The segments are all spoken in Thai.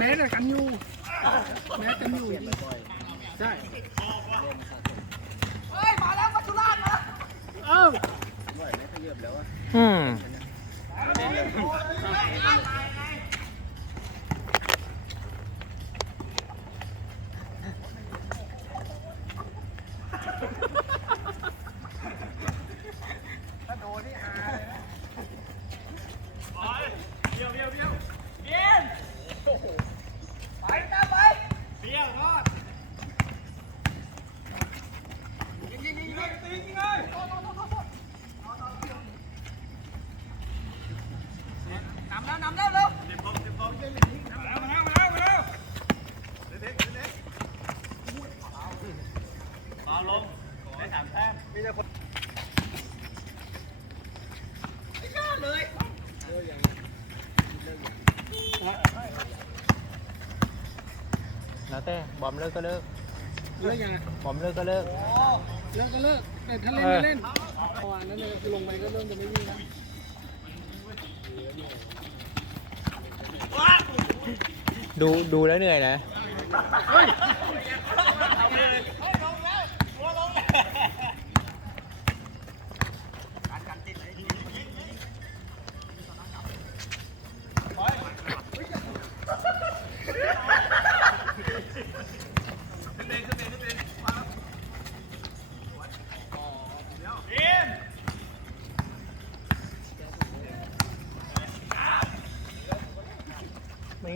ม้ต่กันอยู่แม้กันอยู่ใช่เฮ้ยมาแล้วมาชุลานมาเออไม่ไม่เยียบแล้วอืมบอมเลิกก็เลิกเลิกยังไงบอมเลิกก็เลิกเลิกก็เลิกแต่ถ้าเล่นก็เล่นเมื่อวานนั้นเลยลงไปก็เริ่มจะไม่มีแล้วดู ดูแล้วเหนื่อยนะ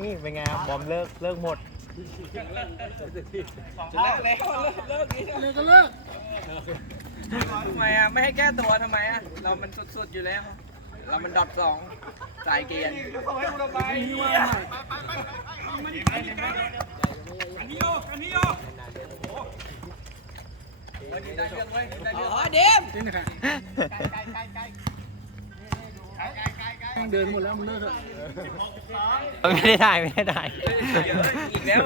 นี่เป็นไงครับบอมเลิก เลิกหมดสองเลิกเลิกเลิกเลิกทำไมอ่ะไม่ให้แก้ตัวทำไมอ่ะเรามันสุดๆอยู่แล้ว เรามันดับสองสายเกียร์ขอให้คุบายไปไปไปไปอันนี้โออันนี้โอได้เรื่องเลยได้เรื่องอ๋อเดมไกลไกลไกลไกลเดินหมดแล้วมันเลิกแล้วไม่ได้ได้ไม่ได้ได้อีกแล้ว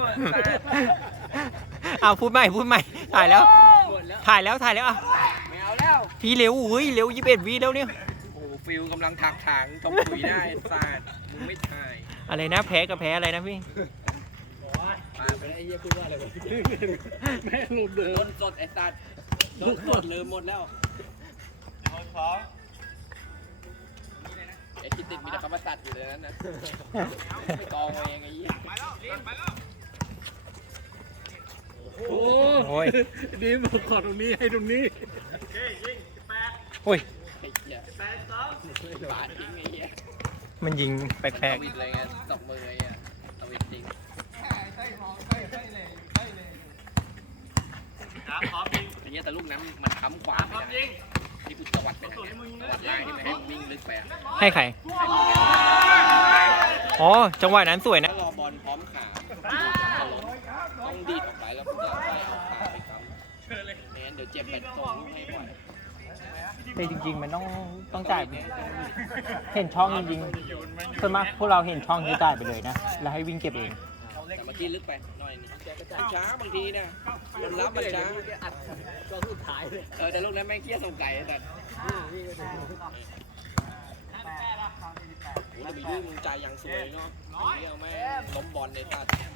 อาพูดใหม่พูดใหม่ถ่ายแล้วถ่ายแล้วถ่ายแล้วอ่ะไม่เอาแล้วพี่เร็วอุ้ยเร็วยี่สิบเอ็ดวีแล้วเนี่ยโอ้ฟิลกำลังถักถังจบปุยได้ซาดมึงไม่ถ่ายอะไรนะแพ้กับแพ้อะไรนะพี่ไปไอ้เยี่ยคุณว่าอะไรวะแม่หลุดเดินสดไอ้สัตว์สดเลยหมดแล้วโดนของกินติดมีแต่คำว่าสัตว์อยู่เลนั้นนะกององไอยี่ไปแล้ไปแล้ว โอ้ยดีมาขอตรงนี้ให้ตรงนี้ โอ้ย มันยิงแปลกๆอีกเลไงสอมือจริงไอ้เหี้ยแต่ลูกนั้นมันขำขวาพร้อมยให้ใครอ๋อ จังหวะนั้นสวยนะต้องดีออกไปแล้วเพื่อไปเอาขาไปครับเดี๋ยวเจ็บแบนตรงให้ก่อนแต่จริง ๆมันต้องต้องจ่าย เห็นช่องจริงๆส่วนมากพวกเราเห็นช่องที่จ่ายไปเลยนะแล้วให้วิ่งเก็บเองแต่เมื่อกี้ลึกไปหน่อยนึงช้า บางทีเนี่ยรับมันช้าก็สุดท้ายเลยเออ แต่ลูกนั้นไม่เคี้ยวสงไก่แต่แต่โอ้โหมีดื้อมือใจยังสวยเนาะเรี่ยวแม่ล้มบอลในตาแ